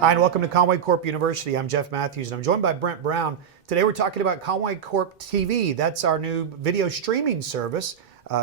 Hi, and welcome to ConwayCorp University. I'm Jeff Matthews, and I'm joined by Brent Brown. Today we're talking about ConwayCorpTV. That's our new video streaming service.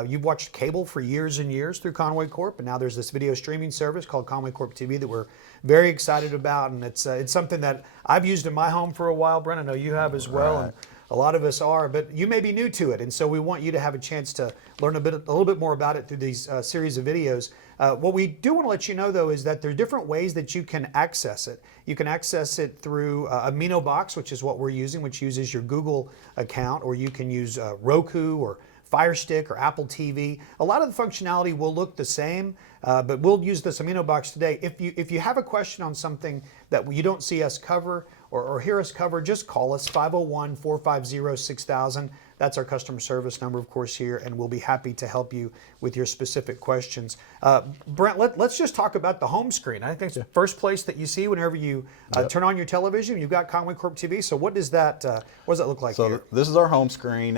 You've watched cable for years and years through ConwayCorp, and now there's this video streaming service called ConwayCorpTV that we're very excited about, and it's something that I've used in my home for a while. Brent, I know you have as well, and a lot of us are, but you may be new to it, and so we want you to have a chance to learn a little bit more about it through these series of videos. What we do want to let you know, though, is that there are different ways that you can access it. You can access it through Amino box, which is what we're using, which uses your Google account, or you can use Roku or Fire Stick or Apple TV. A lot of the functionality will look the same, but we'll use this Amino box today. If you have a question on something that you don't see us cover or hear us cover, just call us 501-450-6000. That's our customer service number, of course, here, and we'll be happy to help you with your specific questions. Brent, let's just talk about the home screen. I think it's the first place that you see whenever you turn on your television. You've got ConwayCorpTV. So what does that look like here? So this is our home screen.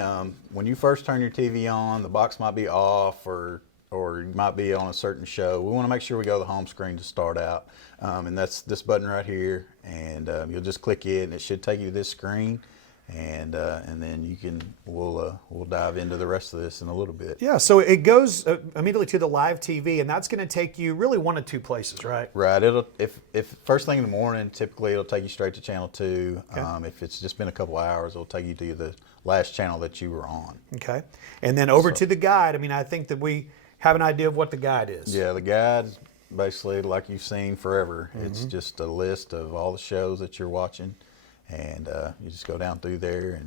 When you first turn your TV on, the box might be off or you might be on a certain show. We want to make sure we go to the home screen to start out. And that's this button right here. And you'll just click it, and it should take you to this screen. And then we'll dive into the rest of this in a little bit. Yeah, so it goes immediately to the live TV, and that's going to take you really one of two places, right? Right. If first thing in the morning, typically it'll take you straight to channel 2. Okay. If it's just been a couple hours, it'll take you to the last channel that you were on. Okay. And then over to the guide. I mean, I think that we have an idea of what the guide is. Yeah, the guide is basically like you've seen forever. Mm-hmm. It's just a list of all the shows that you're watching. And you just go down through there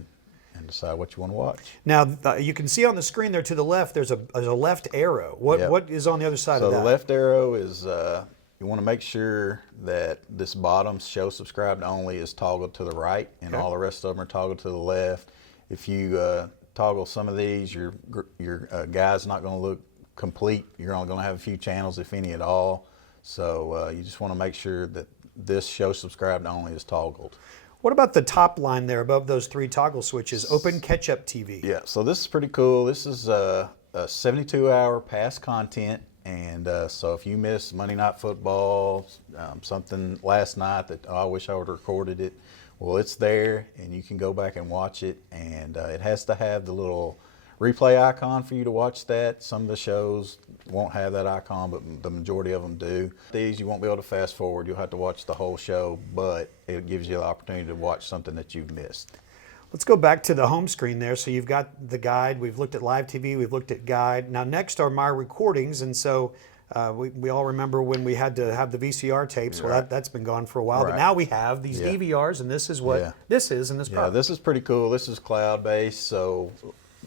and decide what you want to watch. Now, you can see on the screen there to the left, there's a left arrow. What is on the other side of that? So the left arrow is, you want to make sure that this bottom show subscribed only is toggled to the right, and all the rest of them are toggled to the left. If you toggle some of these, your guide's not going to look complete. You're only going to have a few channels, if any at all. So you just want to make sure that this show subscribed only is toggled. What about the top line there above those 3 toggle switches? Open Catch-Up TV. Yeah, so this is pretty cool. This is a 72-hour past content, and so if you miss Monday Night Football, something last night that I wish I would have recorded it, well, it's there, and you can go back and watch it, and it has to have the little replay icon for you to watch that. Some of the shows won't have that icon, but the majority of them do. These you won't be able to fast forward. You'll have to watch the whole show, but it gives you the opportunity to watch something that you've missed. Let's go back to the home screen there. So you've got the guide. We've looked at live TV. We've looked at guide. Now next are my recordings, and so we all remember when we had to have the VCR tapes. Well, that's been gone for a while, but now we have these DVRs, and this is what this is in this product. Yeah, this is pretty cool. This is cloud-based, so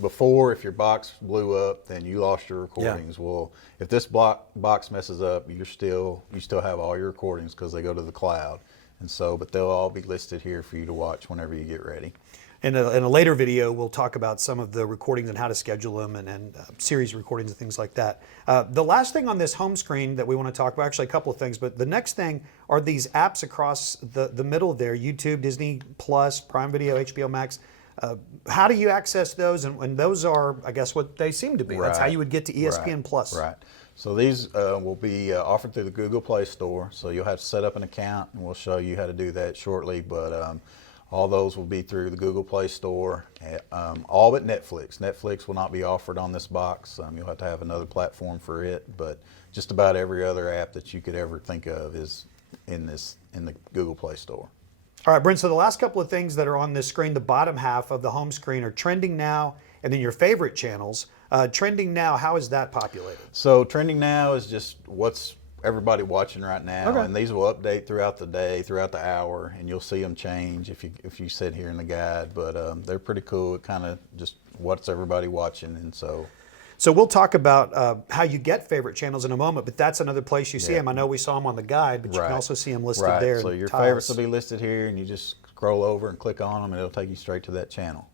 before, if your box blew up, then you lost your recordings. Well, if this box messes up, you still have all your recordings because they go to the cloud. And so, but they'll all be listed here for you to watch whenever you get ready. In a later video, we'll talk about some of the recordings and how to schedule them and series recordings and things like that. The last thing on this home screen that we want to talk about, actually a couple of things, but the next thing are these apps across the middle there: YouTube, Disney Plus, Prime Video, HBO Max. How do you access those? And those are, I guess, what they seem to be. That's how you would get to ESPN Plus. Right. So these will be offered through the Google Play Store. So you'll have to set up an account, and we'll show you how to do that shortly. But all those will be through the Google Play Store. All but Netflix. Netflix will not be offered on this box. You'll have to have another platform for it. But just about every other app that you could ever think of is in the Google Play Store. All right, Brent, so the last couple of things that are on this screen, the bottom half of the home screen, are Trending Now and then your favorite channels. Trending Now, how is that populated? So Trending Now is just what's everybody watching right now, and these will update throughout the day, throughout the hour, and you'll see them change if you sit here in the guide. But they're pretty cool. It kind of just what's everybody watching, and so we'll talk about how you get favorite channels in a moment, but that's another place you see them. I know we saw them on the guide, but you can also see them listed there. So your favorites will be listed here, and you just scroll over and click on them, and it'll take you straight to that channel.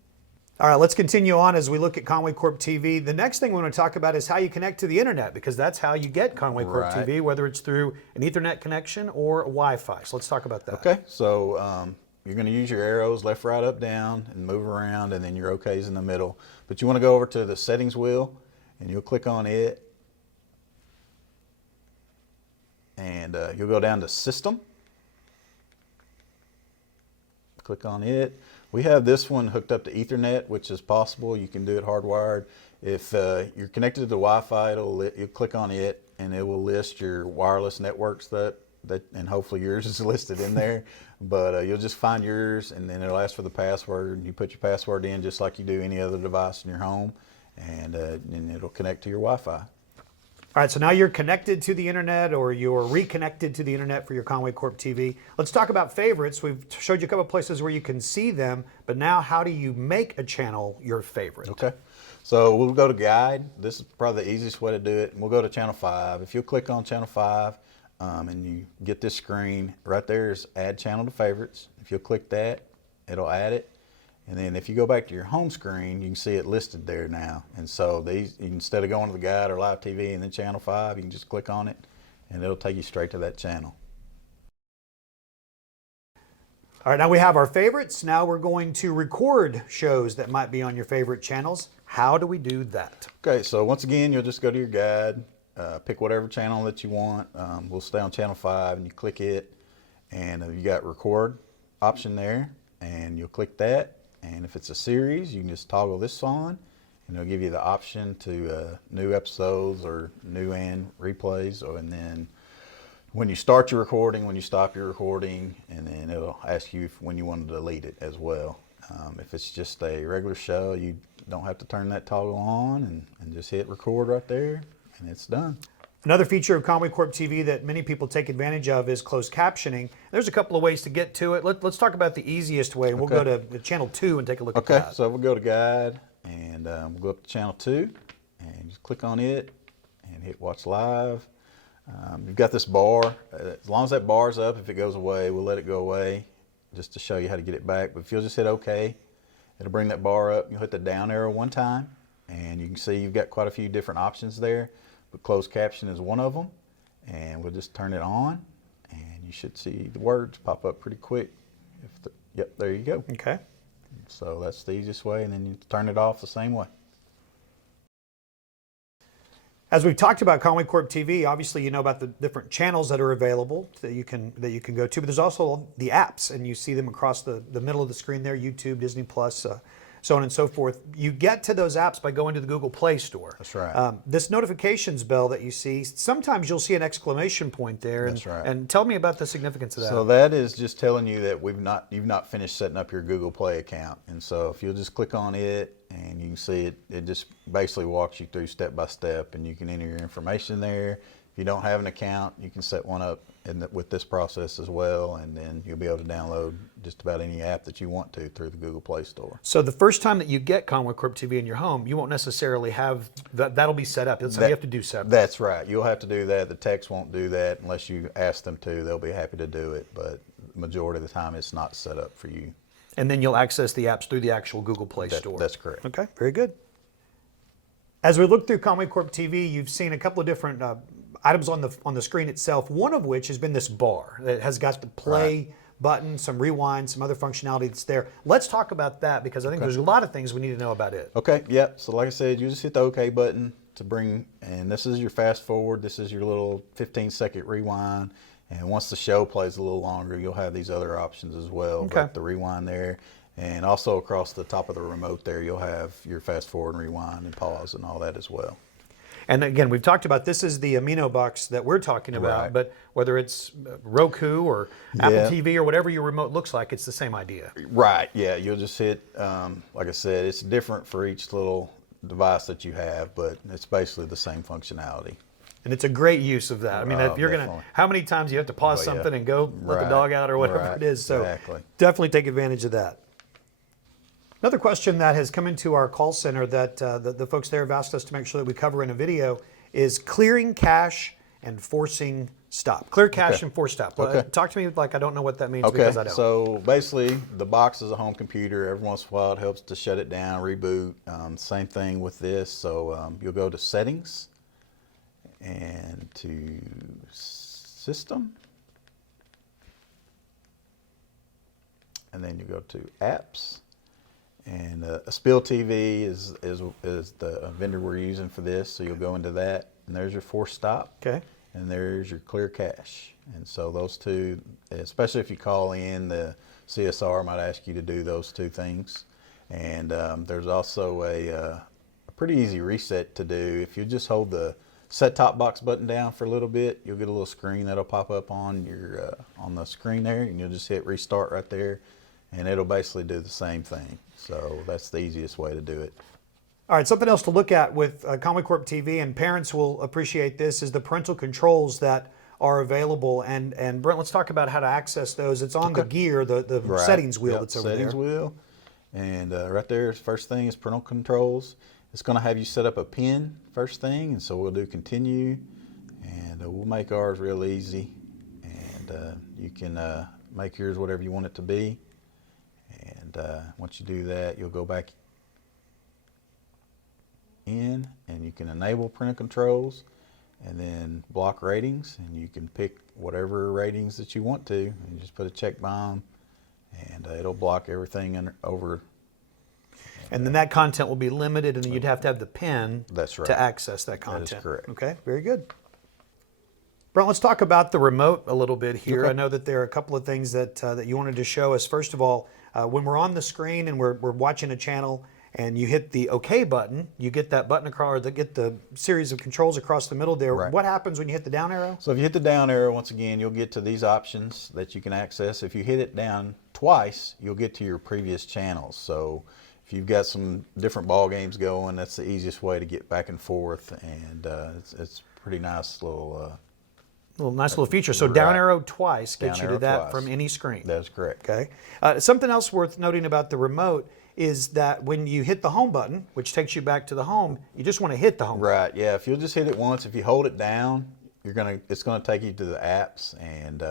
All right, let's continue on as we look at ConwayCorpTV. The next thing we want to talk about is how you connect to the internet, because that's how you get ConwayCorpTV, whether it's through an Ethernet connection or Wi-Fi. So let's talk about that. Okay, so you're going to use your arrows left, right, up, down, and move around, and then your OKs in the middle. But you want to go over to the settings wheel, and you'll click on it, and you'll go down to System, click on it. We have this one hooked up to Ethernet, which is possible. You can do it hardwired. If you're connected to the Wi-Fi, you click on it and it will list your wireless networks and hopefully yours is listed in there. But you'll just find yours, and then it'll ask for the password. You put your password in just like you do any other device in your home, and it'll connect to your Wi-Fi. All right, so now you're connected to the internet, or you're reconnected to the internet for your ConwayCorp TV. Let's talk about favorites. We've showed you a couple of places where you can see them, but now how do you make a channel your favorite? Okay, so we'll go to guide. This is probably the easiest way to do it. We'll go to channel 5. If you'll click on channel 5, and you get this screen, right there is add channel to favorites. If you'll click that, it'll add it. And then if you go back to your home screen, you can see it listed there now. And so these, instead of going to the guide or live TV and then channel 5, you can just click on it and it'll take you straight to that channel. All right, now we have our favorites. Now we're going to record shows that might be on your favorite channels. How do we do that? Okay, so once again, you'll just go to your guide, pick whatever channel that you want. We'll stay on channel 5 and you click it, and you got record option there, and you'll click that. And if it's a series, you can just toggle this on and it'll give you the option to new episodes or new and replays. And then when you start your recording, when you stop your recording, and then it'll ask you when you want to delete it as well. If it's just a regular show, you don't have to turn that toggle on, and just hit record right there and it's done. Another feature of ConwayCorp TV that many people take advantage of is closed captioning. There's a couple of ways to get to it. Let's talk about the easiest way. We'll go to channel 2 and take a look at that. Okay, so we'll go to guide, and we'll go up to channel 2 and just click on it and hit watch live. You've got this bar. As long as that bar's up, if it goes away, we'll let it go away just to show you how to get it back. But if you'll just hit OK, it'll bring that bar up. You'll hit the down arrow one time, and you can see you've got quite a few different options there. But closed caption is one of them, and we'll just turn it on, and you should see the words pop up pretty quick. Yep, there you go. Okay. So that's the easiest way, and then you turn it off the same way. As we've talked about ConwayCorp TV, obviously you know about the different channels that are available that you can go to, but there's also the apps, and you see them across the middle of the screen there: YouTube, Disney Plus, so on and so forth. You get to those apps by going to the Google Play Store. That's right. This notifications bell that you see, sometimes you'll see an exclamation point there. That's right. And tell me about the significance of that. So that is just telling you that you've not finished setting up your Google Play account. And so if you'll just click on it, and you can see it just basically walks you through step by step, and you can enter your information there. If you don't have an account, you can set one up with this process as well, and then you'll be able to download just about any app that you want to through the Google Play Store. So the first time that you get ConwayCorp TV in your home, you won't necessarily have that'll be set up. That's something you have to do separately. That's right. You'll have to do that. The techs won't do that unless you ask them to. They'll be happy to do it, but the majority of the time it's not set up for you. And then you'll access the apps through the actual Google Play Store. That's correct. Okay, very good. As we look through ConwayCorp TV, you've seen a couple of different items on the screen itself, one of which has been this bar that has got the play button, some rewind, some other functionality that's there. Let's talk about that, because I think there's a lot of things we need to know about it. Okay, yep. So like I said, you just hit the OK button to bring, and this is your fast forward. This is your little 15-second rewind. And once the show plays a little longer, you'll have these other options as well. Okay. Like the rewind there. And also across the top of the remote there, you'll have your fast forward and rewind and pause and all that as well. And again, we've talked about this is the Amino box that we're talking about, Right. but whether it's Roku or Apple TV or whatever your remote looks like, it's the same idea. Right, yeah, you'll just hit, like I said, it's different for each little device that you have, but it's basically the same functionality. And it's a great use of that. I mean, if you're definitely. gonna, how many times you have to pause something and go let the dog out or whatever it is. So definitely take advantage of that. Another question that has come into our call center that the folks there have asked us to make sure that we cover in a video is clearing cache and forcing stop. Clear cache and force stop. Talk to me like I don't know what that means, because I don't. So basically the box is a home computer. Every once in a while it helps to shut it down, reboot. Same thing with this. So you'll go to settings and to system, and then you go to apps. And a Spill TV is the vendor we're using for this, so you'll go into that, and there's your force stop. Okay. And there's your clear cache. And so those two, especially if you call in the CSR might ask you to do those two things. And there's also a pretty easy reset to do. If you just hold the set-top box button down for a little bit, you'll get a little screen that'll pop up on your on the screen there, and you'll just hit restart right there, and it'll basically do the same thing. So that's the easiest way to do it. All right, something else to look at with ConwayCorp TV, and parents will appreciate this, is the parental controls that are available. And Brent, let's talk about how to access those. It's on the gear, the Right. settings wheel Yep, that's over settings there. wheel, and right there, first thing is parental controls. It's going to have you set up a PIN first thing, and so we'll do continue, and we'll make ours real easy, and you can make yours whatever you want it to be. And once you do that, you'll go back in, and you can enable parental controls, and then block ratings, and you can pick whatever ratings that you want to, and just put a check by them, and it'll block everything over. And then that content will be limited, and then you'd have to have the PIN That's right. to access that content. That is correct. Okay, very good. Brent, let's talk about the remote a little bit here. Okay. I know that there are a couple of things that that you wanted to show us. First of all, when we're on the screen and we're watching a channel, and you hit the OK button, you get that button across, or get the series of controls across the middle there. Right. What happens when you hit the down arrow? So if you hit the down arrow, once again, you'll get to these options that you can access. If you hit it down twice, you'll get to your previous channels. So if you've got some different ball games going, that's the easiest way to get back and forth, and it's pretty nice little. Nice little feature. So down Right. arrow twice gets Down you to arrow that twice. from any screen. That's correct. Okay. Something else worth noting about the remote is that when you hit the home button, which takes you back to the home, you just want to hit the home button. Right. Yeah. If you'll just hit it once, if you hold it down, it's gonna take you to the apps, and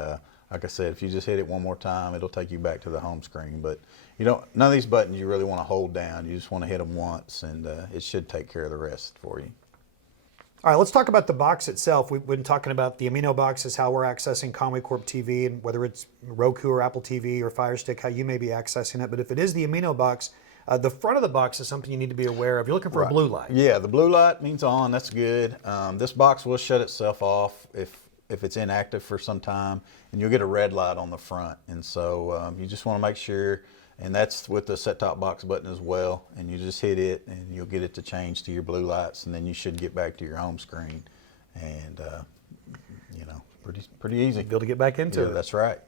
like I said, if you just hit it one more time, it'll take you back to the home screen. But none of these buttons you really want to hold down. You just want to hit them once, and it should take care of the rest for you. All right, let's talk about the box itself. We've been talking about the Amino boxes, how we're accessing ConwayCorp TV, and whether it's Roku or Apple TV or Fire Stick, how you may be accessing it. But if it is the Amino box, the front of the box is something you need to be aware of. You're looking for a blue light. Yeah, the blue light means on. That's good. This box will shut itself off if it's inactive for some time, and you'll get a red light on the front. And so you just want to make sure, and that's with the set-top box button as well, and you just hit it, and you'll get it to change to your blue lights, and then you should get back to your home screen. And pretty easy. Be able to get back into it. That's right.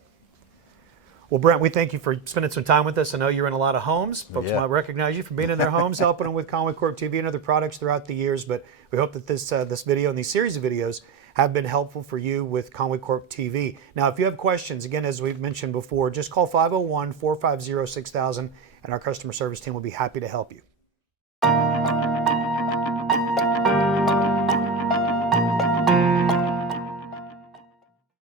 Well, Brent, we thank you for spending some time with us. I know you're in a lot of homes. Folks Yeah. might recognize you from being in their homes, helping them with ConwayCorp TV and other products throughout the years. But we hope that this video and these series of videos have been helpful for you with ConwayCorp TV. Now, if you have questions, again, as we've mentioned before, just call 501-450-6000, and our customer service team will be happy to help you.